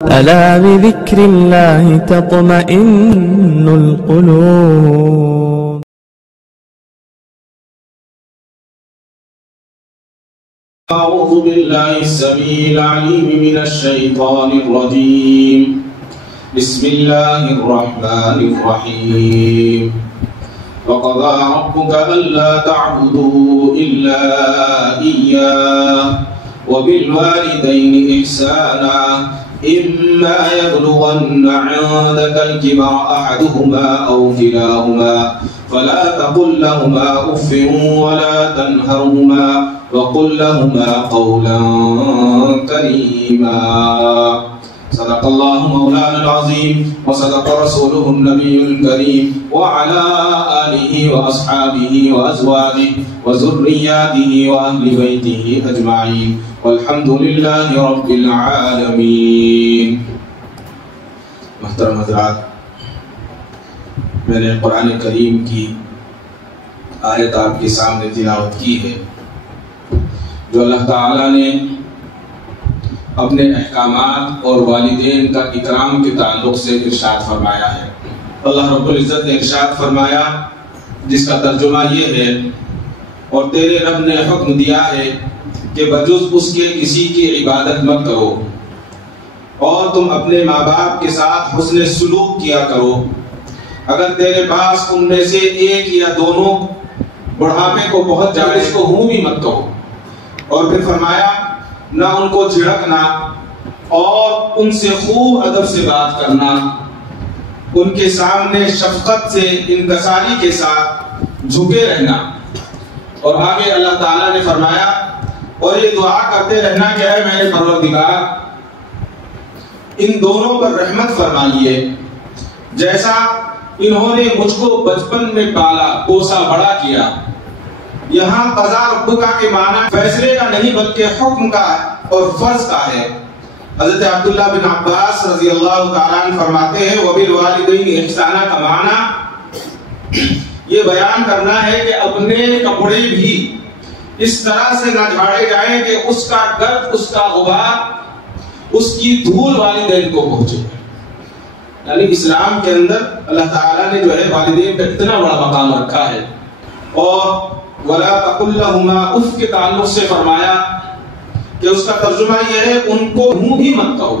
ألا بذكر الله تطمئن القلوب. أعوذ بالله السميع العليم من الشيطان الرجيم. بسم الله الرحمن الرحيم. وقضى ربك ألا تعبدوا إلا إياه وبالوالدين إحسانا إما يبلغن عندك الكبر أحدهما أو كلاهما فلا تقل لهما أف ولا تنهرهما وقل لهما قولا كريما. صدق الله مولانا العظيم وصدق رسوله النبي الكريم وعلى آله وأصحابه وأزواجه وذرياته وأهل بيته أجمعين والحمد لله رب العالمین. محترم حضرات، میں نے قرآن کریم کی آیت آپ کے سامنے تلاوت کی ہے جو اللہ تعالیٰ نے اپنے احکامات اور والدین کا اکرام کے تعلق سے ارشاد فرمایا ہے. اللہ رب العزت نے ارشاد فرمایا جس کا ترجمہ یہ ہے، اور تیرے رب نے حکم دیا ہے کہ بجز اس کے کسی کی عبادت مت کرو اور تم اپنے ماں باپ کے ساتھ حسن سلوک کیا کرو اگر تیرے پاس ان میں سے ایک یا دونوں بڑھاپے کو پہنچ جائے اس کو ہوں بھی مت کہو. اور پھر فرمایا نہ ان کو جھڑکنا اور ان سے خوب ادب سے بات کرنا، ان کے سامنے شفقت سے انکساری کے ساتھ جھکے رہنا. اور آگے اللہ تعالیٰ نے فرمایا اور یہ دعا کرتے رہنا کہ اے میرے پروردگار ان دونوں پر رحمت فرمائیے جیسا انہوں نے مجھ کو بچپن میں پالا پوسا بڑا کیا. یہاں قضا ربک کے معنی فیصلے کا نہیں بلکہ حکم کا اور فرض کا ہے. حضرت عبداللہ بن عباس رضی اللہ تعالیٰ عنہ فرماتے ہیں وبالوالدین احسانہ کا معنی یہ بیان کرنا ہے کہ اپنے کپڑے بھی اس طرح سے نہ جھاڑے جائیں کہ اس کا گرد، اس کا غبار، اس کی دھول والدین کو پہنچے. یعنی اسلام کے اندر اللہ تعالیٰ نے جو ہے والدین کا اتنا بڑا مقام رکھا ہے. اور وَلَا تَقُلْ لَهُمَا اُف کے تعلق سے فرمایا کہ اس کا ترجمہ یہ ہے ان کو منہ بھی مت کہو،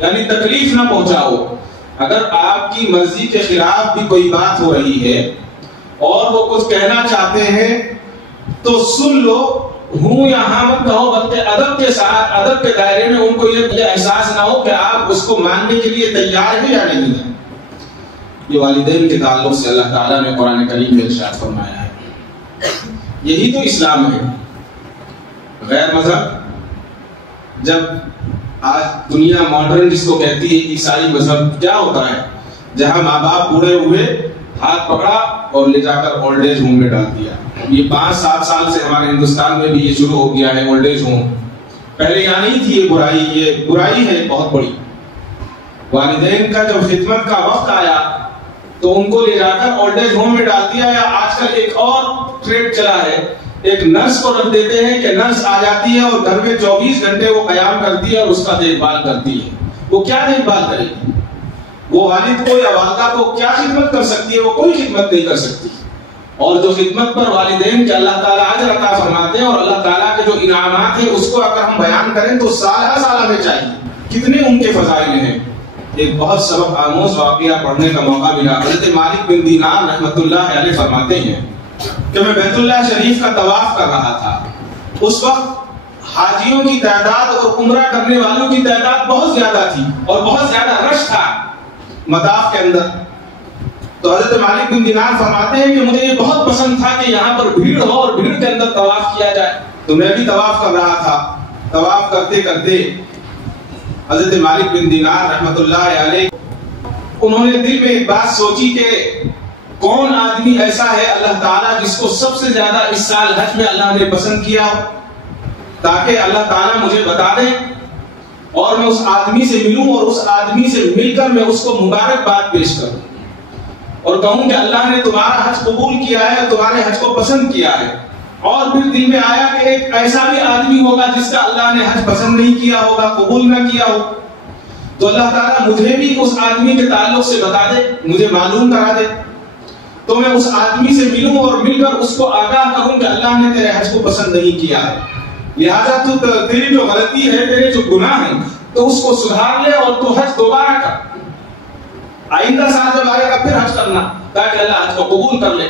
یعنی تکلیف نہ پہنچاؤ. اگر آپ کی مرضی کے خلاف بھی کوئی بات ہو رہی ہے اور وہ کچھ کہنا چاہتے ہیں تو سن لو، ہوں یا ہاں مت کہو، بلکہ ادب کے ساتھ ادب کے دائرے میں ان کو یہ احساس نہ ہو کہ آپ اس کو ماننے کے لیے تیار ہیں یا نہیں ہیں. یہ والدین کے تعلق سے اللہ تعالیٰ نے قرآن کریم میں ارشاد فرمایا ہے. یہی تو اسلام ہے. غیر مذہب، جب آج دنیا ماڈرن جس کو کہتی ہے عیسائی مذہب، کیا ہوتا ہے جہاں ماں باپ بوڑھے ہوئے ہاتھ پکڑا اور لے جا کر اولڈ ایج ہوم میں ڈال دیا. یہ 5-7 سال سے ہمارے ہندوستان میں بھی یہ شروع ہو گیا ہے اولڈ ایج ہوم. پہلے یہاں نہیں تھی یہ برائی، یہ برائی ہے بہت بڑی. والدین کا جب خدمت کا وقت آیا تو ان کو لے جا کر اولڈ ایج ہوم میں ڈال دیا. یا آج کل ایک اور ٹرینڈ چلا ہے، ایک نرس کو رکھ دیتے ہیں کہ نرس آ جاتی ہے اور گھر میں 24 گھنٹے وہ قیام کرتی ہے اور اس کا دیکھ بھال کرتی ہے. وہ کیا دیکھ بھال کرے گی؟ وہ والد کو یا والدہ کو کیا خدمت کر سکتی ہے؟ وہ کوئی خدمت نہیں کر سکتی. اور جو خدمت پر والدین کے اللہ تعالیٰ اجر عطا فرماتے ہیں اور اللہ تعالیٰ کے جو انعامات ہیں اس کو اگر ہم بیان کریں تو سالہ سالہ میں چاہیے. کتنے ان کے فضائل ہیں. ایک بہت سبق آموز واقعہ پڑھنے کا موقع ملا. حضرت مالک بن دینار رحمۃ اللہ علیہ فرماتے ہیں کہ میں بیت اللہ شریف کا طواف کر رہا تھا. اس وقت حاجیوں کی تعداد اور عمرہ کرنے والوں کی تعداد بہت زیادہ تھی اور بہت زیادہ رش تھا مطاف کے اندر. تو حضرت مالک بن دینار فرماتے ہیں کہ مجھے یہ بہت پسند تھا کہ یہاں پر بھیڑ ہو اور بھیڑ کے اندر طواف کیا جائے. تو میں بھی طواف کر رہا تھا. طواف کرتے کرتے حضرت مالک بن دینار رحمۃ اللہ علیہ انہوں نے دل میں ایک بات سوچی کہ کون آدمی ایسا ہے اللہ تعالیٰ جس کو سب سے زیادہ اس سال حج میں اللہ نے پسند کیا ہو، تاکہ اللہ تعالیٰ مجھے بتا دے اور میں اس آدمی سے ملوں اور اس آدمی سے مل کر میں اس کو مبارکباد پیش کروں اور کہوں کہ اللہ نے تمہارا حج قبول کیا ہے، تمہارے حج کو پسند کیا ہے. اور پھر دل میں آیا کہ ایک ایسا بھی آدمی ہوگا جس کا اللہ نے حج پسند نہیں کیا ہوگا، قبول نہ کیا ہو. تو اللہ تعالیٰ مجھے بھی اس آدمی کے تعلق سے بتا دے، مجھے معلوم کرا دے، تو میں اس آدمی سے ملوں اور مل کر اس کو آگاہ کروں کہ اللہ نے تیرے حج کو پسند نہیں کیا ہے، لہذا تو تیری جو غلطی ہے، تیرے جو گناہ ہیں، تو اس کو سدھار لے اور تو حج دوبارہ کر، آئندہ سال جب آئے گا پھر حج کرنا، تاکہ اللہ حج کو قبول کر لے۔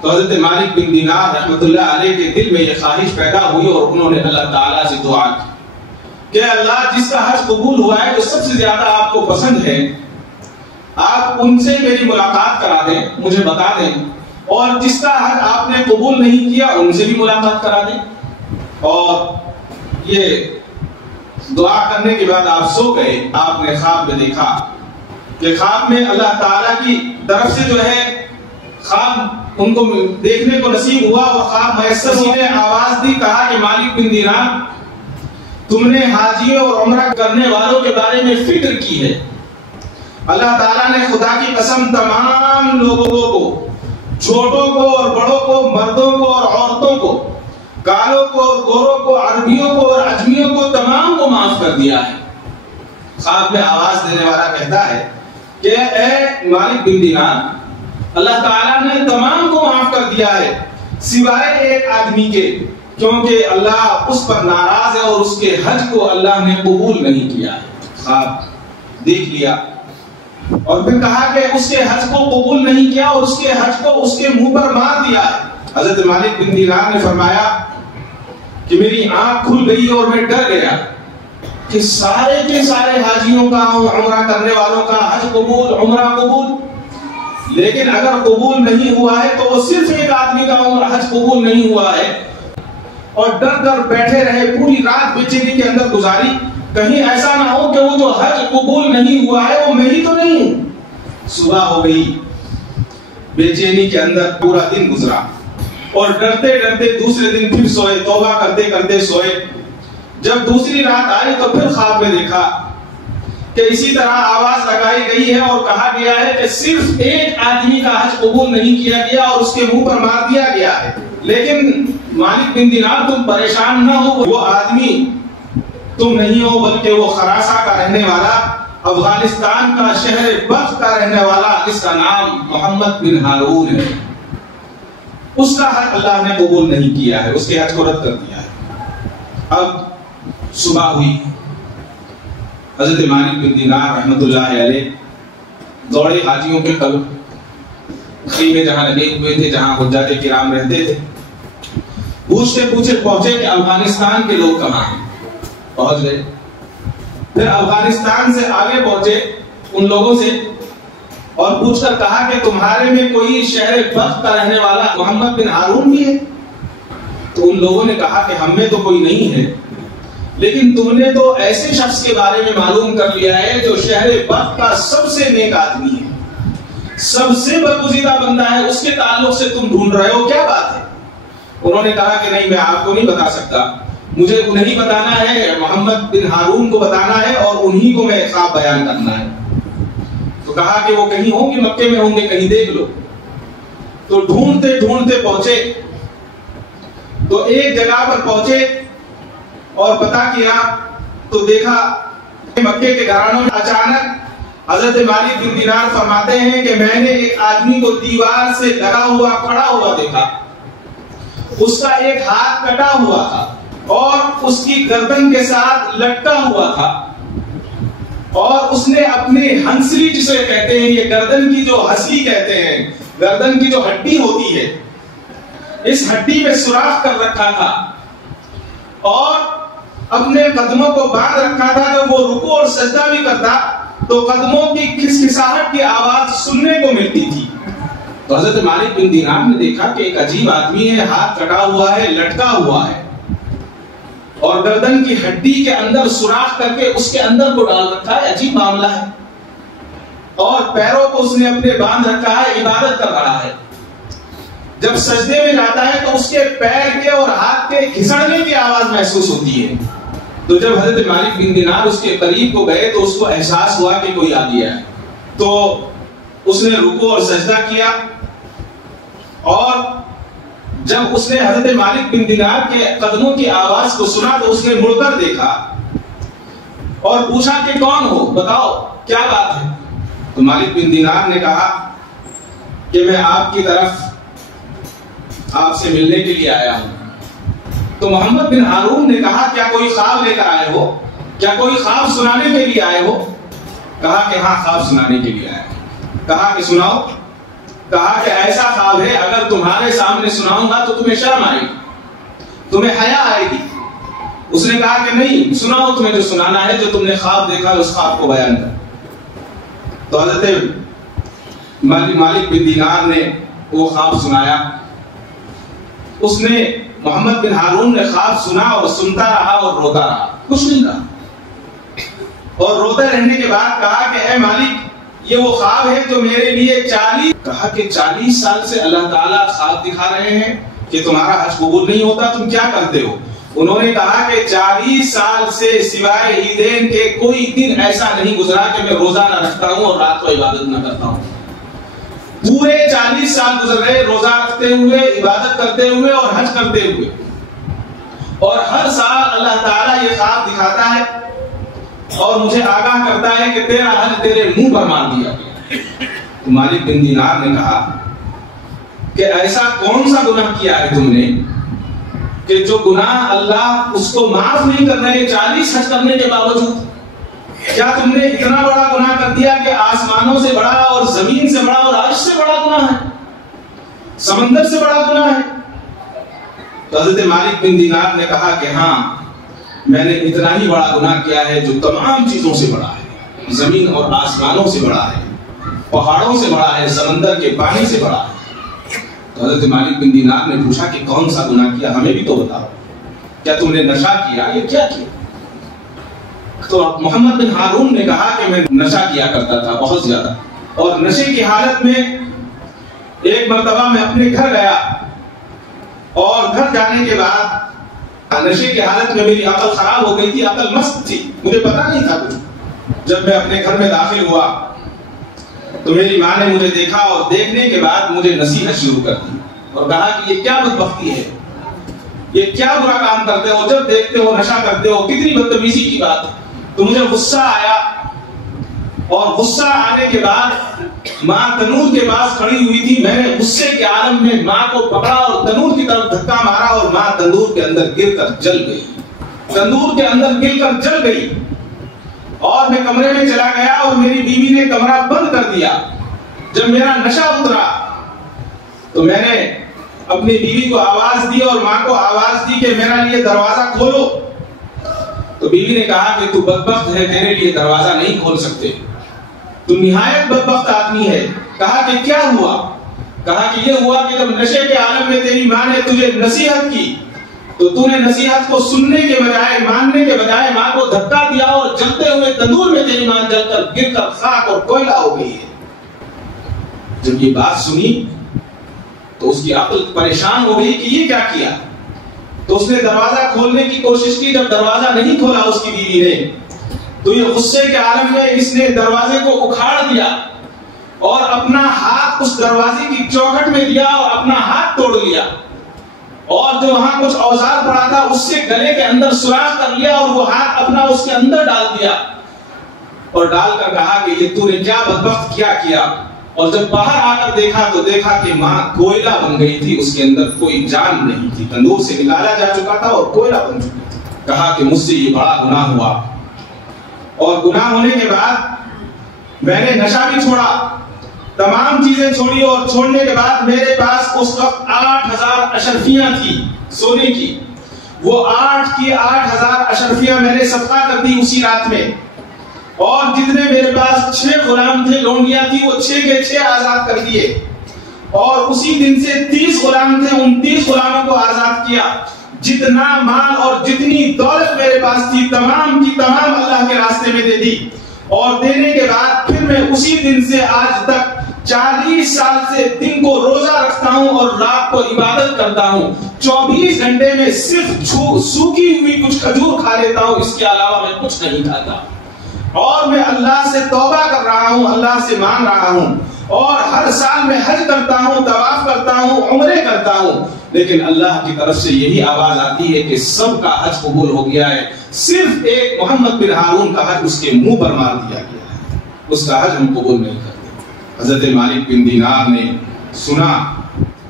تو حضرت مالک بن دینار رحمۃ اللہ علیہ کے دل میں یہ خواہش پیدا ہوئی اور انہوں نے اللہ تعالیٰ سے دعا کی کہ اللہ جس کا حج قبول ہوا ہے، جو سب سے زیادہ آپ کو پسند ہے، آپ ان سے میری ملاقات کرا دیں، مجھے بتا دیں، اور جس کا حج آپ نے قبول نہیں کیا ان سے بھی ملاقات کرا دیں۔ اور یہ دعا کرنے کے بعد آپ سو گئے۔ آپ نے خواب میں دیکھا کہ خواب میں اللہ تعالیٰ کی طرف سے جو ہے خواب ان کو دیکھنے کو نصیب ہوا اور خواب میسر ہونے آواز دی، کہا کہ مالک بن دینار تم نے حاجیوں اور عمرہ کرنے والوں کے بارے میں فکر کی ہے۔ اللہ تعالیٰ نے خدا کی قسم تمام لوگوں کو، چھوٹوں کو اور بڑوں کو، مردوں کو اور عورتوں کو، کالوں کو اور گوروں کو، عربیوں کو اور عجمیوں کو، تمام کو معاف کر دیا ہے۔ خواب میں آواز دینے والا کہتا ہے کہ اے مالک بن دینار، اللہ تعالیٰ نے تمام کو معاف کر دیا ہے سوائے ایک آدمی کے، کیونکہ اللہ اس پر ناراض ہے اور اس کے حج کو اللہ نے قبول نہیں کیا ہے۔ خواب دیکھ لیا اور پھر کہا کہ اس کے حج کو قبول نہیں کیا اور اس کے حج کو اس کے منہ پر مار دیا ہے۔ حضرت مالک بن دینار نے فرمایا کہ میری آنکھ کھل گئی اور میں ڈر گیا کہ سارے کے سارے حاجیوں کا، عمرہ کرنے والوں کا حج قبول، عمرہ قبول، لیکن اگر قبول نہیں ہوا ہے تو وہ صرف ایک آدمی کا عمرہ حج قبول نہیں ہوا ہے، اور ڈر ڈر بیٹھے رہے، پوری رات بے چینی کے اندر گزاری، کہیں ایسا نہ ہو کہ وہ جو حج قبول نہیں ہوا ہے وہ میں ہی تو نہیں ہوں۔ صبح ہو گئی، بے چینی کے اندر پورا دن گزرا اور ڈرتے ڈرتے دوسرے دن پھر سوئے، توبہ کرتے کرتے سوئے۔ جب دوسری رات آئی تو پھر خواب میں دیکھا کہ اسی طرح آواز لگائی گئی ہے اور کہا گیا ہے کہ صرف ایک آدمی کا حج قبول نہیں کیا گیا اور اس کے منہ پر مار دیا گیا ہے، لیکن مالک بن دینار تم پریشان نہ ہو، وہ آدمی تم نہیں ہو بلکہ وہ خراسہ کا رہنے والا، افغانستان کا شہر بلخ کا رہنے والا، جس کا نام محمد بن ہارون ہے، اس کا حج اللہ نے قبول نہیں کیا ہے، اس کے حج کو رد کر دیا ہے۔ اب صبح ہوئی، حضرت مالک بن دینار رحمۃ اللہ علیہ دوڑے حاجیوں کے خیمے جہاں لگے ہوئے تھے، جہاں حجاج کرام رہتے تھے، پوچھتے پہنچے کہ افغانستان کے لوگ کہاں ہیں، پہنچ گئے۔ پھر افغانستان سے آگے پہنچے ان لوگوں سے اور پوچھ کر کہا کہ تمہارے میں کوئی شہر بلخ کا رہنے والا محمد بن ہارون بھی ہے؟ تو ان لوگوں نے کہا کہ ہم میں تو کوئی نہیں ہے، لیکن تم نے تو ایسے شخص کے بارے میں معلوم کر لیا ہے جو شہر بلخ کا سب سے نیک آدمی ہے، سب سے برگزیدہ بندہ ہے، اس کے تعلق سے تم ڈھونڈ رہے ہو، کیا بات ہے؟ انہوں نے کہا کہ نہیں، میں آپ کو نہیں بتا سکتا، مجھے انہیں بتانا ہے، محمد بن ہارون کو بتانا ہے اور انہی کو میں خواب بیان کرنا ہے۔ تو کہا کہ وہ کہیں ہوں گے، مکے میں ہوں گے، کہیں دیکھ لو۔ تو ڈھونڈتے ڈھونڈتے پہنچے تو ایک جگہ پر پہنچے اور پتہ کیا تو دیکھا مکے کے گھرانوں میں اچانک حضرت مالک بن دینار فرماتے ہیں کہ میں نے ایک آدمی کو دیوار سے لگا ہوا کھڑا ہوا دیکھا، اس کا ایک ہاتھ کٹا ہوا تھا اور اس کی گردن کے ساتھ لٹکا ہوا تھا، اور اس نے اپنی ہنسلی جسے کہتے ہیں، یہ گردن کی جو ہنسلی کہتے ہیں، گردن کی جو ہڈی ہوتی ہے، اس ہڈی میں سوراخ کر رکھا تھا اور اپنے قدموں کو باندھ رکھا تھا۔ جب وہ رکوع اور سجدہ بھی کرتا تو قدموں کی کھسکھساہٹ کی آواز سننے کو ملتی تھی۔ تو حضرت مالک بن دینار نے دیکھا کہ ایک عجیب آدمی ہے، ہاتھ کٹا ہوا ہے، لٹکا ہوا ہے اور گردن کی ہڈی کے اندر سوراخ کر کے اس کے اندر کو ڈال رکھا ہے، عجیب معاملہ ہے، اور پیروں کو اس نے اپنے باندھ رکھا ہے، عبادت کر رہا ہے۔ جب سجدے میں جاتا ہے تو اس کے پیر کے اور ہاتھ کے گھسڑنے کی آواز محسوس ہوتی ہے۔ تو جب حضرت مالک بن دینار اس کے قریب کو گئے تو اس کو احساس ہوا کہ کوئی آ گیا ہے، تو اس نے رکوع اور سجدہ کیا، اور جب اس نے حضرت مالک بن دینار کے قدموں کی آواز کو سنا تو اس نے مڑ کر دیکھا اور پوچھا کہ کون ہو، بتاؤ کیا بات ہے؟ تو مالک بن دینار نے کہا کہ میں آپ کی طرف آپ سے ملنے کے لیے آیا ہوں۔ تو محمد بن ہارون نے کہا کیا کوئی خواب لے کر آئے ہو؟ کیا کوئی خواب سنانے کے لیے آئے ہو؟ کہا کہ ہاں خواب سنانے کے لیے آئے ہو۔ کہا کہ سناؤ۔ کہا کہ ایسا خواب ہے اگر تمہارے سامنے سناؤں گا تو تمہیں شرم آئے گی، تمہیں حیا آئے گی۔ اس نے کہا کہ نہیں، سناؤ تمہیں جو سنانا ہے، جو تم نے خواب دیکھا اس خواب کو بیان کر۔ تو حضرت مالک بن دینار نے وہ خواب سنایا۔ اس نے محمد بن ہارون نے خواب سنا اور سنتا رہا اور روتا رہا، کچھ نہیں کہا۔ اور روتے رہنے کے بعد کہا کہ اے مالک، یہ وہ خواب ہے جو میرے لیے 40 سال سے اللہ تعالیٰ خواب دکھا رہے ہیں کہ تمہارا حج قبول نہیں ہوتا، تم کیا کرتے ہو؟ انہوں نے کہا کہ 40 سال سے سوائے عیدین کے کوئی دن ایسا نہیں گزرا کہ میں روزہ نہ رکھتا ہوں اور رات کو عبادت نہ کرتا ہوں۔ پورے 40 سال گزر گئے روزہ رکھتے ہوئے، عبادت کرتے ہوئے اور حج کرتے ہوئے، اور ہر سال اللہ تعالیٰ یہ خواب دکھاتا ہے اور مجھے آگاہ کرتا ہے کہ تیرا حج تیرے منہ پر مار دیا گیا۔ تو مالک بن دینار نے کہا کہ ایسا کون سا گناہ کیا ہے تم نے کہ جو گناہ اللہ اس کو معاف نہیں کر رہے 40 حج کرنے کے باوجود؟ کیا تم نے اتنا بڑا گناہ کر دیا کہ آسمانوں سے بڑا اور زمین سے بڑا اور عرش سے بڑا گناہ ہے، سمندر سے بڑا گناہ ہے؟ تو حضرت مالک بن دینار نے کہا کہ ہاں، میں نے اتنا ہی بڑا گناہ کیا ہے جو تمام چیزوں سے بڑا ہے، زمین اور آسمانوں سے بڑا ہے، پہاڑوں سے بڑا ہے، سمندر کے پانی سے بڑا ہے۔ تو حضرت مالک بن دینار نے پوچھا کہ کون سا گناہ کیا، ہمیں بھی تو بتاؤ، کیا تم نے نشہ کیا یا کیا کیا؟ تو محمد بن ہارون نے کہا کہ میں نشہ کیا کرتا تھا بہت زیادہ، اور نشے کی حالت میں ایک مرتبہ میں اپنے گھر گیا، اور گھر جانے کے بعد نشے کی حالت میں میری عقل خراب ہو گئی تھی، عقل مست تھی، مجھے پتا نہیں تھا کچھ۔ جب میں اپنے گھر میں داخل ہوا تو میری ماں نے مجھے دیکھا، اور دیکھنے کے بعد مجھے نصیحت شروع کر دی اور کہا کہ یہ کیا بدبختی ہے، یہ کیا برا کام کرتے ہو، جب دیکھتے ہو نشہ کرتے ہو، کتنی بدتمیزی کی بات ہے۔ تو مجھے غصہ آیا، اور غصہ آنے کے بعد ماں تنور کے پاس کھڑی ہوئی تھی، میں نے غصے کے عالم میں ماں کو پکڑا اور تنور کی طرف دھکا مارا، اور ماں تندور کے اندر گر کر جل گئی، تندور کے اندر گر کر جل گئی۔ اور میں کمرے میں چلا گیا اور میری بیوی نے کمرہ بند کر دیا۔ جب میرا نشہ اترا تو میں نے اپنی بیوی کو آواز دی اور ماں کو آواز دی کہ میرا لیے دروازہ کھولو۔ تو بیوی نے کہا کہ تو بدبخت ہے، تیرے لیے دروازہ نہیں کھول سکتے، تو نہایت بدبخت آدمی ہے۔ کہا کہ کیا ہوا؟ کہا کہ یہ ہوا کہ جب نشے کے عالم میں تیری ماں نے تجھے نصیحت کی تو تو نے نصیحت کو سننے کے بجائے، ماننے کے بجائے ماں کو دھکا دیا، اور جلتے ہوئے تندور میں تیری ماں جل کر گر کر خاک اور کوئلہ ہو گئی ہے۔ جب یہ بات سنی تو اس کی عقل پریشان ہو گئی کہ یہ کیا کیا۔ تو اس نے دروازہ کھولنے کی کوشش کی، جب دروازہ نہیں کھولا اس کی بیوی نے تو یہ غصے کے عالم میں اس نے دروازے کو اکھاڑ دیا اور اپنا ہاتھ اس دروازے کی چوکھٹ میں دیا اور اپنا ہاتھ توڑ لیا، اور جو وہاں کچھ اوزار پڑا تھا اس سے گلے کے اندر سوراخ کر لیا اور وہ ہاتھ اپنا اس کے اندر ڈال دیا، اور ڈال کر کہا کہ یہ تو نے کیا بدبخت کیا کیا۔ اور جب باہر آ کر دیکھا تو دیکھا کہ ماں کوئلہ بن گئی تھی، اس کے اندر کوئی جان نہیں تھی، تندور سے نکالا جا چکا تھا اور کوئلہ بن چکی تھی۔ کہا کہ مجھ سے یہ بڑا گناہ ہوا، اور گناہ ہونے کے بعد میں نے نشہ بھی چھوڑا، تمام چیزیں چھوڑی، اور چھوڑنے کے بعد میرے پاس اس وقت 8000 اشرفیاں تھی سونے کی، وہ 8000 اشرفیاں میں نے صدقہ کر دی اسی رات میں، اور جتنے میرے پاس 6 غلام تھے، لونڈیاں تھی، وہ 6 کے 6 آزاد کر دیے، اور اسی دن سے 30 غلام تھے، ان 30 غلاموں کو آزاد کیا۔ جتنا مال اور جتنی دولت میرے پاس تھی تمام کی تمام اللہ کے راستے میں دے دی، اور دینے کے بعد پھر میں اسی دن سے آج تک 40 سال سے دن کو روزہ رکھتا ہوں اور رات کو عبادت کرتا ہوں، 24 گھنٹے میں صرف سوکھی ہوئی کچھ کھجور کھا لیتا ہوں، اس کے علاوہ میں کچھ نہیں کھاتا، اور میں اللہ سے توبہ کر رہا ہوں، اللہ سے مانگ رہا ہوں، اور ہر سال میں حج کرتا ہوں، طواف کرتا ہوں، عمرے کرتا ہوں، لیکن اللہ کی طرف سے یہی آواز آتی ہے کہ سب کا حج قبول ہو گیا ہے، صرف ایک محمد بن ہارون کا حج اس کے منہ پر مار دیا گیا ہے، اس کا حج ہم قبول نہیں کرتے۔ حضرت مالک بن دینار نے سنا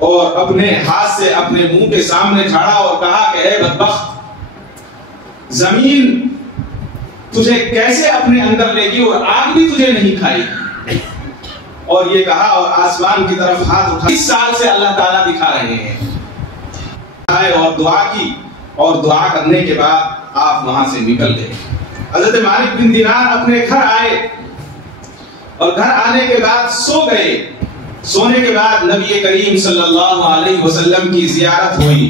اور اپنے ہاتھ سے اپنے منہ کے سامنے جھاڑا اور کہا کہ اے بدبخت، زمین تجھے کیسے اپنے اندر لے گی اور آگ بھی تجھے نہیں کھائے گی، اور یہ کہا اور آسمان کی طرف ہاتھ اٹھا۔ 20 سال سے اللہ تعالیٰ دکھا رہے ہیں، اور دعا کی، اور دعا کرنے کے بعد آپ وہاں سے نکل گئے۔ حضرت مالک بن دینار اپنے گھر آئے اور گھر آنے کے بعد سو گئے۔ سونے کے بعد نبی کریم صلی اللہ علیہ وسلم کی زیارت ہوئی۔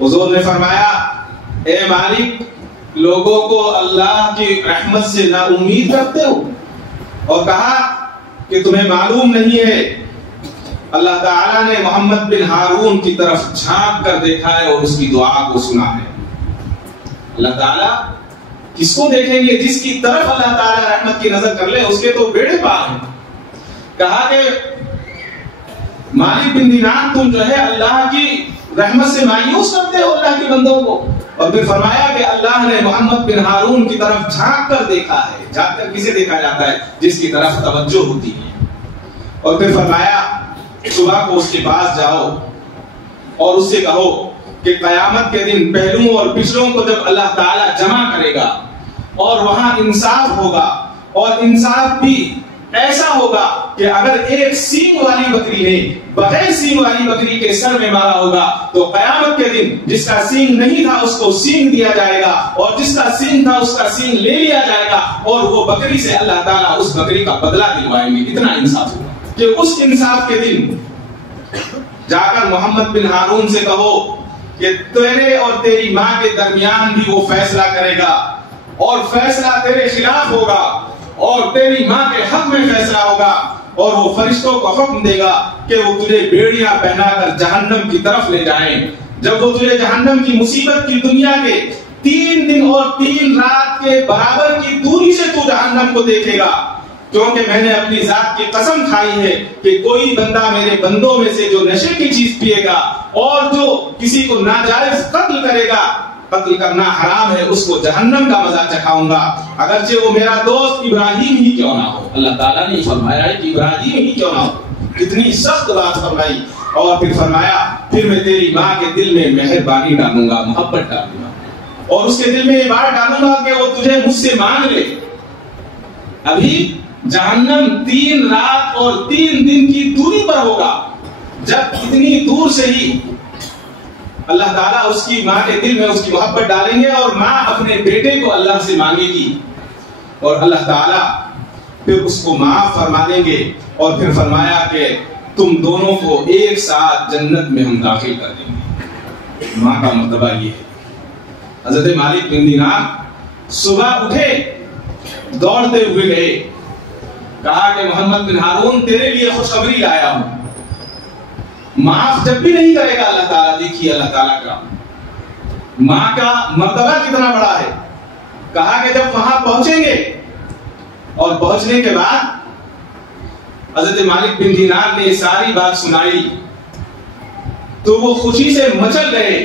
حضور نے فرمایا اے مالک، لوگوں کو اللہ کی رحمت سے نا امید کرتے ہو، اور کہا کہ تمہیں معلوم نہیں ہے اللہ تعالیٰ نے محمد بن ہارون کی طرف جھانک کر دیکھا ہے اور اس کی دعا کو سنا ہے۔ اللہ تعالیٰ کس کو دیکھیں گے؟ جس کی طرف اللہ تعالیٰ رحمت کی نظر کر لے اس کے تو بیڑے پار ہیں۔ کہا کہ مالک بن دینار تم جو ہے اللہ کی رحمت سے مایوس کرتے ہو اللہ کے بندوں کو، اور پھر فرمایا کہ اللہ نے محمد بن ہارون کی طرف جھانک کر دیکھا ہے۔ جھانک کر کسے دیکھا جاتا ہے؟ جس کی طرف توجہ ہوتی ہے۔ اور پھر فرمایا صبح کو اس کے پاس جاؤ اور اس سے کہو کہ قیامت کے دن پہلوؤں اور پچھلوں کو جب اللہ تعالیٰ جمع کرے گا اور وہاں انصاف ہوگا، اور انصاف بھی ایسا ہوگا کہ اگر ایک سینگ والی بکری نے بغیر سینگ والی بکری کے سر میں مارا ہوگا تو قیامت کے دن جس کا سینگ نہیں تھا اس کو سینگ دیا جائے گا، اور جس کا سینگ تھا اس کا سینگ لے لیا جائے گا، اور وہ بکری سے اللہ تعالیٰ اس بکری کا بدلہ دلوائیں گے۔ اتنا انصاف ہوگا کہ اس انصاف کے دن جا کر محمد بن ہارون سے کہو کہ تیرے اور تیری ماں کے درمیان بھی وہ فیصلہ کرے گا، اور فیصلہ تیرے خلاف ہوگا، اور تیری ماں کے حق میں فیصلہ ہوگا، اور وہ فرشتوں کو حکم دے گا کہ وہ تجھے بیڑیاں پہنا کر جہنم کی طرف لے جائیں۔ جب وہ تجھے جہنم کی مصیبت کی دنیا کے 3 دن اور 3 رات کے برابر کی دوری سے تو جہنم کو دیکھے گا، کیونکہ میں نے اپنی ذات کی قسم کھائی ہے کہ کوئی بندہ میرے بندوں میں سے جو نشے کی چیز پیے گا اور جو کسی کو ناجائز قتل کرے گا، قتل کرنا حرام ہے، اس کو جہنم کا مزہ چکھاؤں گا، اگرچہ وہ میرا دوست ابراہیم ہی کیوں نہ ہو۔ اللہ تعالیٰ نے فرمایا ہے کہ ابراہیم ہی کیوں نہ ہو، کتنی سخت بات فرمائی، اور پھر فرمایا پھر میں تیری ماں کے دل میں مہربانی ڈالوں گا، محبت ڈالوں گا، اور اس کے دل میں یہ بات ڈالوں گا کہ وہ تجھے مجھ سے مانگ لے۔ ابھی جہنم 3 رات اور 3 دن کی دوری پر ہوگا، جب اتنی دور سے ہی اللہ تعالیٰ اس کی ماں کے دل میں اس کی محبت ڈالیں گے، اور ماں اپنے بیٹے کو اللہ سے مانگے گی، اور اللہ تعالیٰ پھر اس کو معاف فرما دیں گے، اور پھر فرمایا کہ تم دونوں کو ایک ساتھ جنت میں ہم داخل کر دیں گے۔ ماں کا مرتبہ یہ ہے۔ حضرت مالک بن دینار صبح اٹھے، دوڑتے ہوئے گئے، کہا کہ محمد بن ہارون تیرے لیے خوشخبری لایا ہوں، معاف جب بھی نہیں کرے گا اللہ تعالیٰ۔ دیکھیے اللہ تعالیٰ کا ماں کا مرتبہ کتنا بڑا ہے۔ کہا کہ جب وہاں پہنچیں گے، اور پہنچنے کے بعد حضرت مالک بن دینار نے ساری بات سنائی تو وہ خوشی سے مچل گئے،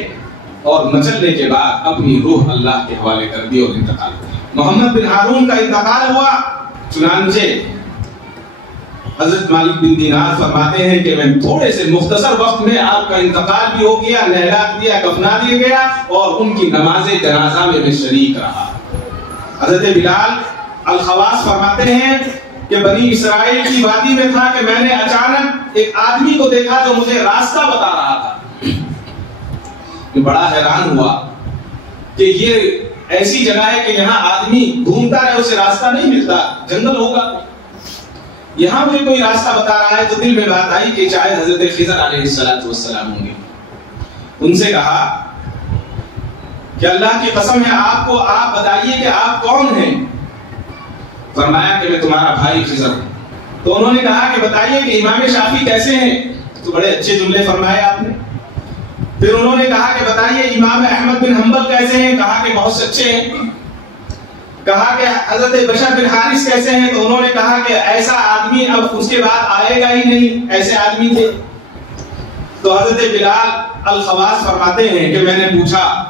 اور مچلنے کے بعد اپنی روح اللہ کے حوالے کر دی اور انتقال کیا۔ محمد بن ہارون کا انتقال ہوا، چنانچہ حضرت مالک بن دینار فرماتے ہیں کہ میں تھوڑے سے مختصر وقت میں آپ کا انتقال بھی ہو گیا، نہلا دیا، کفنا دیا گیا، اور ان کی نماز جنازہ میں شریک رہا۔ حضرت بلال الخواص فرماتے ہیں کہ بنی اسرائیل کی وادی میں تھا کہ میں نے اچانک ایک آدمی کو دیکھا جو مجھے راستہ بتا رہا تھا۔ میں بڑا حیران ہوا کہ یہ ایسی جگہ ہے کہ یہاں آدمی گھومتا ہے، اسے راستہ نہیں ملتا، جنگل ہوگا، یہاں مجھے کوئی راستہ بتا رہا ہے۔ تو دل میں بات آئی کہ شاید حضرت خضر علیہ السلام ہوں گے۔ ان سے کہا کہ اللہ کی قسم ہے آپ بتائیے کہ آپ کون ہیں؟ فرمایا کہ میں تمہارا بھائی خضر ہوں۔ تو انہوں نے کہا کہ بتائیے کہ امام شافعی کیسے ہیں؟ تو بڑے اچھے جملے فرمائے آپ نے۔ پھر انہوں نے کہا کہ بتائیے امام احمد بن حنبل کیسے ہیں؟ کہا کہ بہت اچھے ہیں۔ کہا کہ حضرت بشر بن حارث کیسے ہیں؟ تو انہوں نے کہا کہ ایسا آدمی اب اس کے بعد آئے گا ہی نہیں، ایسے آدمی تھے۔ تو حضرت بلال الخواص فرماتے ہیں کہ میں نے پوچھا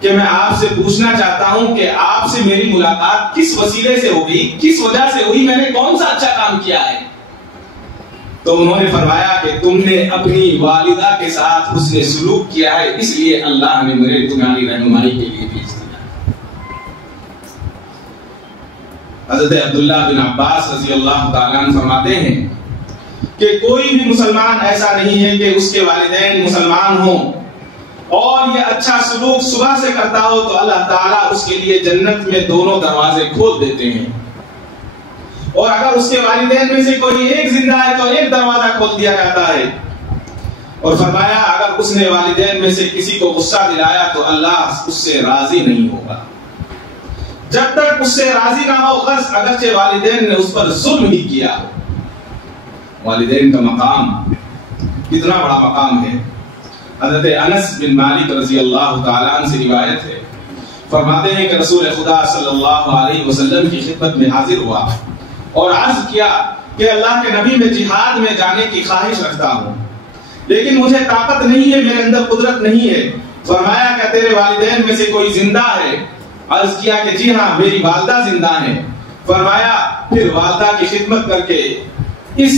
کہ میں آپ سے پوچھنا چاہتا ہوں کہ آپ سے میری ملاقات کس وسیلے سے ہو گئی، کس وجہ سے ہوئی، میں نے کون سا اچھا کام کیا ہے؟ تو انہوں نے فرمایا کہ تم نے اپنی والدہ کے ساتھ حسن سلوک کیا ہے، اس لیے اللہ نے مجھے تمہاری رہنمائی کے لیے بھیج دیا۔ حضرت عبداللہ بن عباس رضی اللہ تعالیٰ عنہ فرماتے ہیں کہ کوئی بھی مسلمان ایسا نہیں ہے کہ اس کے والدین مسلمان ہوں اور یہ اچھا سلوک صبح سے کرتا ہو تو اللہ تعالیٰ اس کے لیے جنت میں دونوں دروازے کھول دیتے ہیں، اور اگر اس کے والدین میں سے کوئی ایک زندہ ہے تو ایک دروازہ کھول دیا جاتا ہے۔ اور فرمایا اگر اس نے والدین میں سے کسی کو غصہ دلایا تو اللہ اس سے راضی نہیں ہوگا جب تک اس سے راضی نہ ہو، غرض اگرچہ والدین نے اس پر ظلم ہی کیا ہو۔ والدین کا مقام کتنا بڑا مقام ہے۔ حضرت انس بن مالک رضی اللہ تعالیٰ عنہ سے روایت ہے، فرماتے ہیں کہ رسول خدا صلی اللہ علیہ وسلم کی خدمت میں حاضر ہوا اور عرض کیا کہ اللہ کے نبی میں جہاد میں جانے کی خواہش رکھتا ہوں، لیکن مجھے طاقت نہیں ہے، میرے اندر قدرت نہیں ہے۔ فرمایا کہ تیرے والدین میں سے کوئی زندہ ہے؟ عرض کیا کہ جی ہاں میری والدہ زندہ ہیں۔ فرمایا پھر والدہ کی خدمت کر کے اس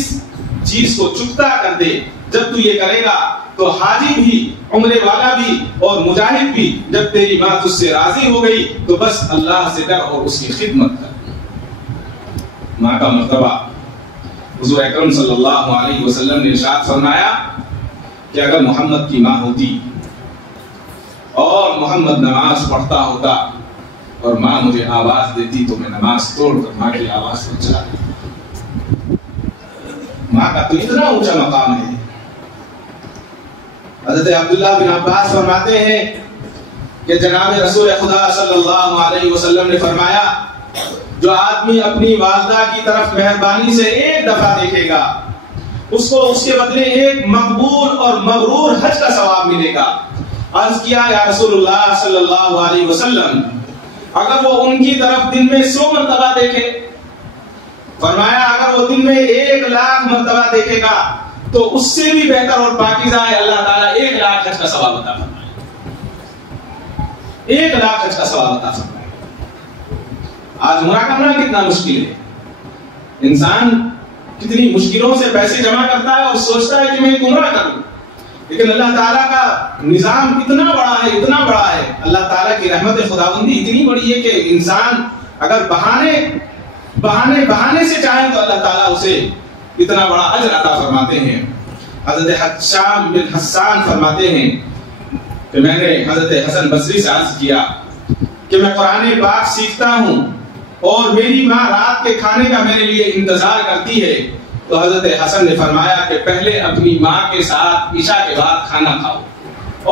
چیز کو چکتا کر دے، جب تو یہ کرے گا تو حاجی بھی، عمرے والا بھی اور مجاہد بھی، جب تیری ماں تجھ سے راضی ہو گئی تو بس اللہ سے ڈر اور اس کی خدمت کر۔ ماں کا مرتبہ حضور اکرم صلی اللہ علیہ وسلم نے ارشاد فرمایا کہ اگر محمد کی ماں ہوتی اور محمد نماز پڑھتا ہوتا اور ماں مجھے آواز دیتی تو میں نماز توڑ کر ماں کی آواز پر چلا دیتا۔ ماں کا تو اتنا اونچا مقام ہے۔ حضرت عبداللہ بن عباس فرماتے ہیں کہ جناب رسول خدا صلی اللہ علیہ وسلم نے فرمایا جو آدمی اپنی والدہ کی طرف مہربانی سے ایک دفعہ دیکھے گا اس کو اس کے بدلے ایک مقبول اور مبرور حج کا ثواب ملے گا۔ عرض کیا یا رسول اللہ صلی اللہ علیہ وسلم اگر وہ ان کی طرف دن میں 100 مرتبہ دیکھے؟ فرمایا اگر وہ دن میں 1,00,000 مرتبہ دیکھے گا تو اس سے بھی بہتر اور پاکیزہ ہے، اللہ تعالیٰ 1,00,000 حج کا ثواب عطا فرمائے، 1,00,000 حج کا ثواب عطا فرمائے۔ آج عمرہ کرنا کتنا مشکل ہے، انسان کتنی مشکلوں سے پیسے جمع کرتا ہے اور سوچتا ہے کہ میں ایک عمرہ کروں، لیکن اللہ تعالیٰ کا نظام اتنا بڑا ہے، اتنا بڑا ہے، اللہ تعالیٰ کی رحمت خداوندی اتنی بڑی ہے کہ انسان اگر بہانے سے چاہیں تو اللہ تعالیٰ اسے اتنا بڑا اجر عطا فرماتے ہیں۔ حضرت حشام بن حسان فرماتے ہیں کہ میں نے حضرت حسن بصری سے عرض کیا کہ میں قرآن پاک سیکھتا ہوں اور میری ماں رات کے کھانے کا میرے لیے انتظار کرتی ہے، تو حضرت حسن نے فرمایا کہ پہلے اپنی ماں کے ساتھ عشاء کے بعد کھانا کھاؤ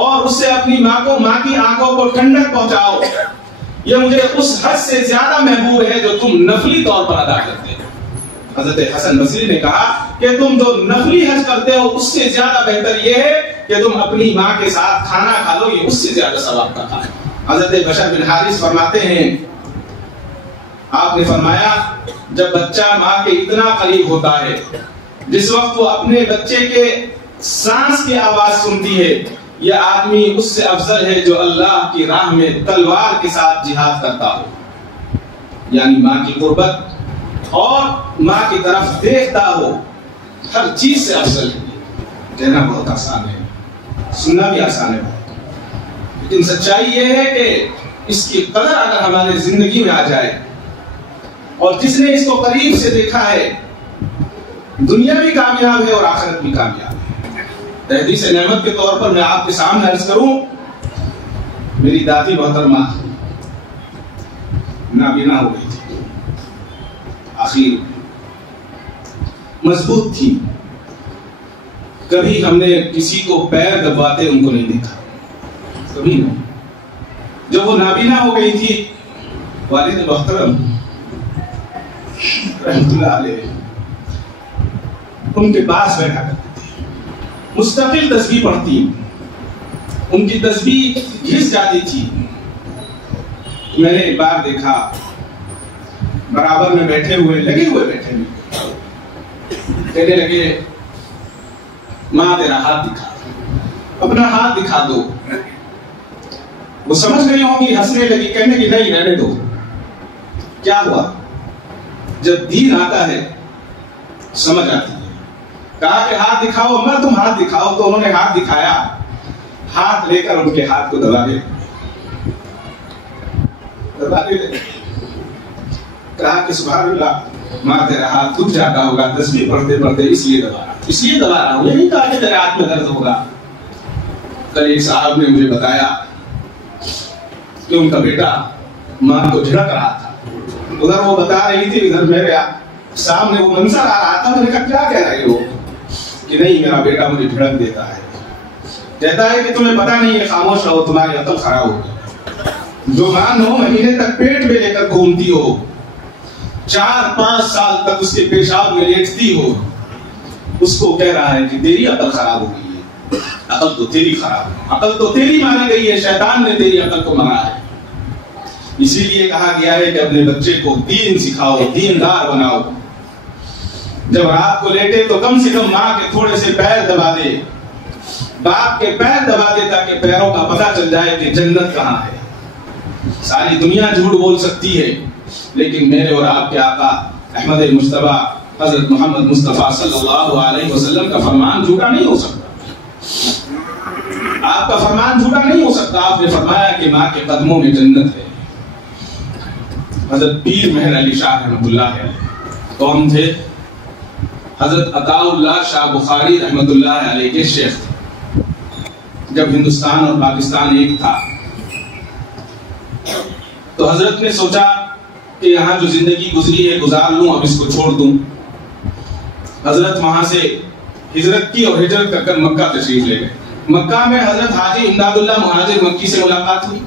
اور اس سے اپنی ماں کی آنکھوں کو ٹھنڈک پہنچاؤ، یہ مجھے اس حج سے زیادہ محبوب ہے جو تم نفلی طور پر ادا کرتے ہو۔ حضرت حسن بصری نے کہا کہ تم جو نفلی حج کرتے ہو اس سے زیادہ بہتر یہ ہے کہ تم اپنی ماں کے ساتھ کھانا کھا لو، یہ اس سے زیادہ ثواب کا کام ہے۔ حضرت بشر بن حارث فرماتے ہیں آپ نے فرمایا جب بچہ ماں کے اتنا قریب ہوتا ہے جس وقت وہ اپنے بچے کے سانس کی آواز سنتی ہے، یہ آدمی اس سے افضل ہے جو اللہ کی راہ میں تلوار کے ساتھ جہاد کرتا ہو، یعنی ماں کی قربت اور ماں کی طرف دیکھتا ہو، ہر چیز سے افضل ہے۔ کہنا بہت آسان ہے، سننا بھی آسان ہے، لیکن سچائی یہ ہے کہ اس کی قدر اگر ہمارے زندگی میں آ جائے اور جس نے اس کو قریب سے دیکھا ہے دنیا بھی کامیاب ہے اور آخرت بھی کامیاب ہے۔ تحدیث نعمت کے طور پر میں آپ کے سامنے عرض کروں، میری دادی محترمہ نابینا ہو گئی تھی، آخر مضبوط تھی، کبھی ہم نے کسی کو پیر دباتے ان کو نہیں دیکھا، کبھی نہیں۔ جب وہ نابینا ہو گئی تھی والد محترم رحمت اللہ علیہ ان کے پاس بیٹھا کرتے تھے، مستقل تسبیح پڑھتی، ان کی تسبیح گھس جاتی تھی، میں نے ایک بار دیکھا برابر میں بیٹھے ہوئے کہنے لگے ماں تیرا ہاتھ دکھا، اپنا ہاتھ دکھا دو۔ وہ سمجھ گئی ہوں گی، ہنسنے لگی، کہنے کی نہیں رہنے دو۔ کیا ہوا؟ جب دین آتا ہے سمجھ آتی ہے۔ کہا کہ ہاتھ دکھاؤ اما، تم ہاتھ دکھاؤ۔ تو انہوں نے ہاتھ دکھایا، ہاتھ لے کر ان کے ہاتھ کو دبا دے۔ کہا کہ سبحان اللہ، ماں تیرا ہاتھ دکھ جاتا ہوگا تسبیح پڑھتے پڑھتے، اس لیے دبا رہا ہوں، یہ نہیں کہا کہ تیرے ہاتھ میں درد ہوگا۔ کل ایک صاحب نے مجھے بتایا کہ ان کا بیٹا ماں کو جھڑک رہا تھا، ادھر وہ بتا رہی تھی، ادھر میرے سامنے وہ منظر آ رہا تھا۔ میں نے کہا کیا کہہ رہے ہو؟ کہ نہیں میرا بیٹا مجھے جھڑک دیتا ہے، کہتا ہے کہ تمہیں پتا نہیں ہے، خاموش رہو، تمہاری عقل خراب ہوگی۔ جو ماں 9 مہینے تک پیٹ میں لے کر گھومتی ہو، 4-5 سال تک اس کے پیشاب میں لیٹتی ہو، اس کو کہہ رہا ہے کہ تیری عقل خراب ہو گئی ہے۔ عقل تو تیری خراب ہے، عقل تو تیری ماری گئی ہے، شیطان نے تیری عقل کو مارا ہے۔ اسی لیے کہا گیا ہے کہ اپنے بچے کو دین سکھاؤ، دیندار بناؤ۔ جب رات کو لیٹے تو کم سے کم ماں کے تھوڑے سے پیر دبا دے، باپ کے پیر دبا دے، تاکہ پیروں کا پتہ چل جائے کہ جنت کہاں ہے۔ ساری دنیا جھوٹ بول سکتی ہے، لیکن میرے اور آپ کے آقا احمد مجتبی حضرت محمد مصطفیٰ صلی اللہ علیہ وسلم کا فرمان جھوٹا نہیں ہو سکتا۔ آپ کا فرمان جھوٹا نہیں ہو سکتا۔ آپ نے فرمایا کہ ماں کے قدموں میں جنت ہے۔ حضرت پیر مہر علی شاہ رحمۃ اللہ علیہ کون تھے؟ حضرت عطاء اللہ شاہ بخاری رحمۃ اللہ علیہ کے شیخ تھے۔ جب ہندوستان اور پاکستان ایک تھا تو حضرت نے سوچا کہ یہاں جو زندگی گزری ہے گزار لوں، اب اس کو چھوڑ دوں۔ حضرت وہاں سے ہجرت کی اور ہجرت کر مکہ تشریف لے گئے۔ مکہ میں حضرت حاجی امداد اللہ مہاجر مکی سے ملاقات ہوئی۔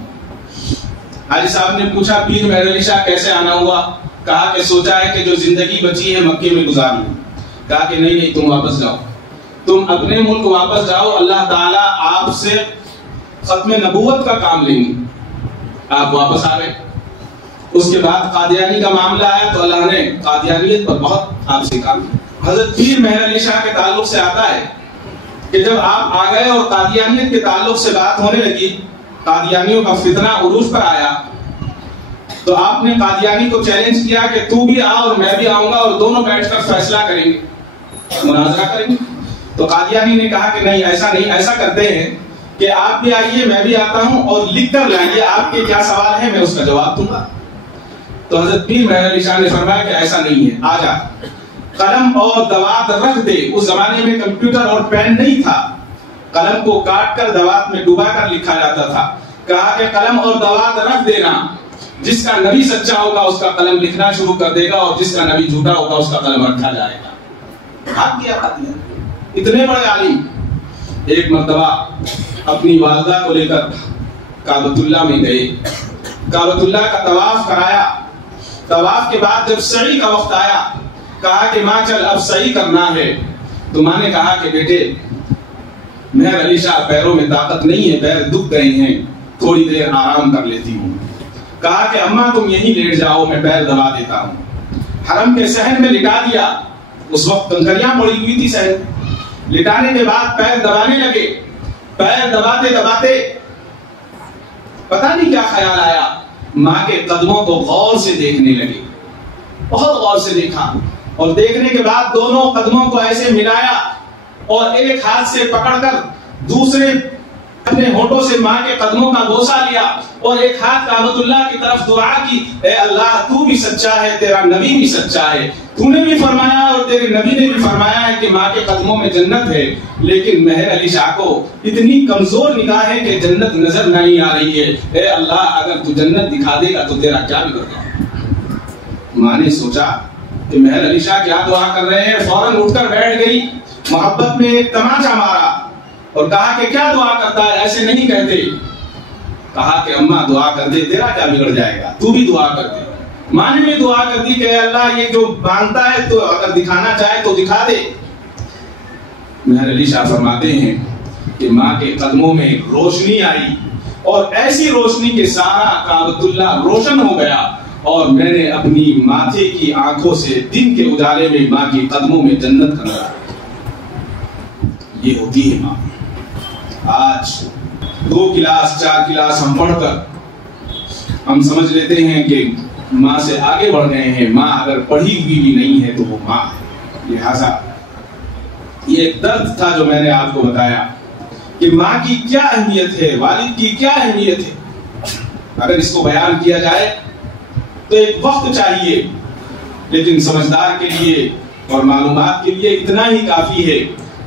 حاجی صاحب نے پوچھا پیر مہر علی شاہ کیسے آنا ہوا؟ کہا کہ سوچا ہے کہ جو زندگی بچی ہے مکے میں گزار لوں۔ کہا کہ نہیں تم واپس جاؤ، تم اپنے ملک واپس جاؤ، اللہ تعالیٰ آپ سے ختم نبوت کا کام لیں گے۔ آپ واپس آ گئے۔ اس کے بعد قادیانی کا معاملہ آیا تو اللہ نے قادیانیت پر بہت آپ سے کام کیا۔ حضرت پیر مہر علی شاہ کے تعلق سے آتا ہے کہ جب آپ آ گئے اور قادیانیت کے تعلق سے بات ہونے لگی، قادیانیوں کا فتنہ عروج پر آیا، تو آپ نے قادیانی کو چیلنج کیا کہ تو بھی آ اور میں بھی آؤں گا اور دونوں بیٹھ کر فیصلہ کریں گے، مناظرہ کریں گے۔ تو قادیانی نے کہا کہ نہیں ایسا نہیں، ایسا کرتے ہیں کہ آپ بھی آئیے میں بھی آتا ہوں اور لکھ کر لائیے آپ کے کیا سوال ہے، میں اس کا جواب دوں گا۔ تو حضرت پیر مہر علی شاہ نے فرمایا کہ ایسا نہیں ہے، آ جا، قلم اور دوات رکھ دے۔ اس زمانے میں کمپیوٹر اور پین نہیں تھا، قلم کو کاٹ کر دوات میں ڈبا کر لکھا جاتا تھا۔ کہا کہ قلم اور دوات رکھ دینا، جس کا نبی سچا ہوگا اس کا قلم لکھنا شروع کر دے گا اور جس کا نبی جھوٹا ہوگا اس کا قلم رکھا جائے گا۔ بھاگ گیا اتنے بڑے عالم۔ ایک مرتبہ اپنی والدہ کو لے کر کعبۃ اللہ میں گئے، کعبۃ اللہ کا طواف کرایا۔ طواف کے بعد جب سعی کا وقت آیا، کہا کہ ماں چل اب سعی کرنا ہے۔ تو ماں نے کہا کہ بیٹے مہر علی شاہ پیروں میں طاقت نہیں ہے، پیر دکھ گئے ہیں، تھوڑی دیر آرام کر لیتی ہوں۔ کہا کہ اماں تم یہیں لیٹ جاؤ، میں پیر دبا دیتا ہوں۔ حرم کے صحن میں لٹا دیا، اس وقت کنکریاں پڑی ہوئی تھی صحن میں۔ لٹانے کے بعد پیر دبانے لگے، پیر دباتے دباتے پتہ نہیں کیا خیال آیا، ماں کے قدموں کو غور سے دیکھنے لگے، بہت غور سے دیکھا، اور دیکھنے کے بعد دونوں قدموں کو ایسے ملایا اور ایک ہاتھ سے پکڑ کر دوسرے اپنے ہونٹوں سے ماں کے قدموں کا بوسہ لیا اور ایک ہاتھ کعبۃ اللہ کی طرف دعا کی، اے اللہ تو بھی سچا ہے، تیرا نبی بھی سچا ہے، تو نے بھی فرمایا اور تیرے نبی نے بھی فرمایا ہے کہ ماں کے قدموں میں جنت ہے، لیکن مہر علی شاہ کو اتنی کمزور نگاہ ہے کہ جنت نظر نہیں آ رہی ہے، اے اللہ اگر تو جنت دکھا دے گا تو تیرا کیا بگڑ گا۔ ماں نے سوچا کہ مہر علی شاہ کیا دعا کر رہے ہیں، فوراً اٹھ کر بیٹھ گئی، محبت میں ایک تماچا مارا اور کہا کہ کیا دعا کرتا ہے، ایسے نہیں کہتے۔ کہا کہ اماں دعا کر دے، تیرا کیا بگڑ جائے گا، تو بھی دعا کر دے۔ ماں نے بھی دعا کر دی کہ اے اللہ یہ جو مانگتا ہے تو اگر دکھانا چاہے تو دکھا دے۔ مہر علی شاہ فرماتے ہیں کہ ماں کے قدموں میں روشنی آئی، اور ایسی روشنی کے سارا کعبۃ اللہ روشن ہو گیا، اور میں نے اپنی ماتھے کی آنکھوں سے دن کے اجالے میں ماں کی قدموں میں جنت کا نظارہ دیکھا۔ یہ ہوتی ہے ماں۔ آج 2 کلاس 4 کلاس ہم پڑھ کر ہم سمجھ لیتے ہیں کہ ماں سے آگے بڑھ گئے ہیں، ماں اگر پڑھی ہوئی بھی نہیں ہے تو وہ ماں ہے۔ لہذا یہ ایک درد تھا جو میں نے آپ کو بتایا کہ ماں کی کیا اہمیت ہے، والد کی کیا اہمیت ہے۔ اگر اس کو بیان کیا جائے تو ایک وقت چاہیے، لیکن سمجھدار کے لیے اور معلومات کے لیے اتنا ہی کافی ہے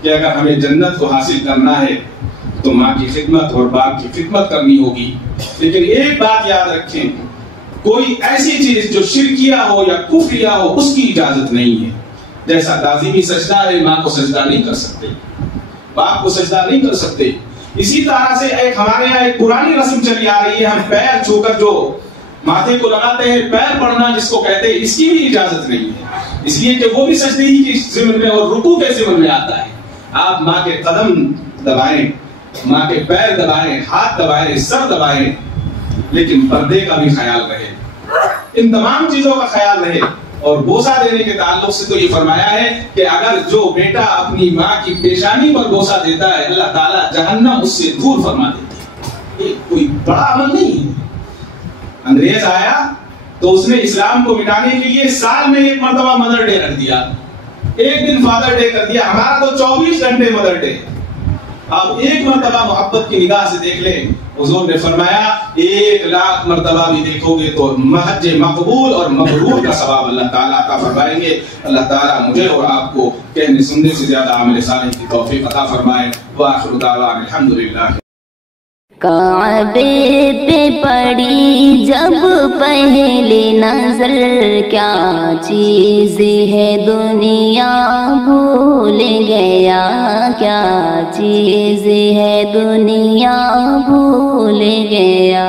کہ اگر ہمیں جنت کو حاصل کرنا ہے تو ماں کی خدمت اور باپ کی خدمت کرنی ہوگی۔ لیکن ایک بات یاد رکھیں، کوئی ایسی چیز جو شرکیہ ہو یا کفریہ ہو اس کی اجازت نہیں ہے۔ جیسا تعظیمی سجدہ ہے، ماں کو سجدہ نہیں کر سکتے، باپ کو سجدہ نہیں کر سکتے۔ اسی طرح سے ہمارے یہاں ایک پرانی رسم چلی آ رہی ہے، ہم پیر چھو کر جو ماتھے کو لگاتے ہیں، پیر پڑنا جس کو کہتے ہیں، اس کی بھی اجازت نہیں ہے، اس لیے کہ وہ بھی سجدے ہی کی ضمن میں اور رکوع کے ضمن میں آتا ہے۔ آپ ماں کے قدم دبائیں، ماں کے پیر دبائیں، ہاتھ دبائیں، سر دبائیں، لیکن پردے کا بھی خیال رہے، ان تمام چیزوں کا خیال رہے۔ اور بوسہ دینے کے تعلق سے تو یہ فرمایا ہے کہ اگر جو بیٹا اپنی ماں کی پیشانی پر بوسہ دیتا ہے، اللہ تعالیٰ جہنم اس سے دور فرما دیتی ہے۔ یہ کوئی بڑا عمل نہیں ہے۔ انگریز آیا تو اس نے اسلام کو مٹانے کے لیے سال میں 1 مرتبہ مدر ڈے رکھ دیا، 1 دن فادر ڈے کر دیا۔ ہمارا تو 24 گھنٹے مدر ڈے۔ آپ 1 مرتبہ محبت کی نگاہ سے دیکھ لیں، حضور نے فرمایا 1,00,000 مرتبہ بھی دیکھو گے تو حج مقبول اور مبرور کا ثواب اللہ تعالیٰ عطا فرمائیں گے۔ اللہ تعالیٰ مجھے اور آپ کو کہنے سننے سے زیادہ عمل صالح کی توفیق عطا فرمائے۔ وآخر دعوانا الحمدللہ۔ کعبے پہ پڑی جب پہلی نظر، کیا چیز ہے دنیا بھول گیا، کیا چیز ہے دنیا بھول گیا۔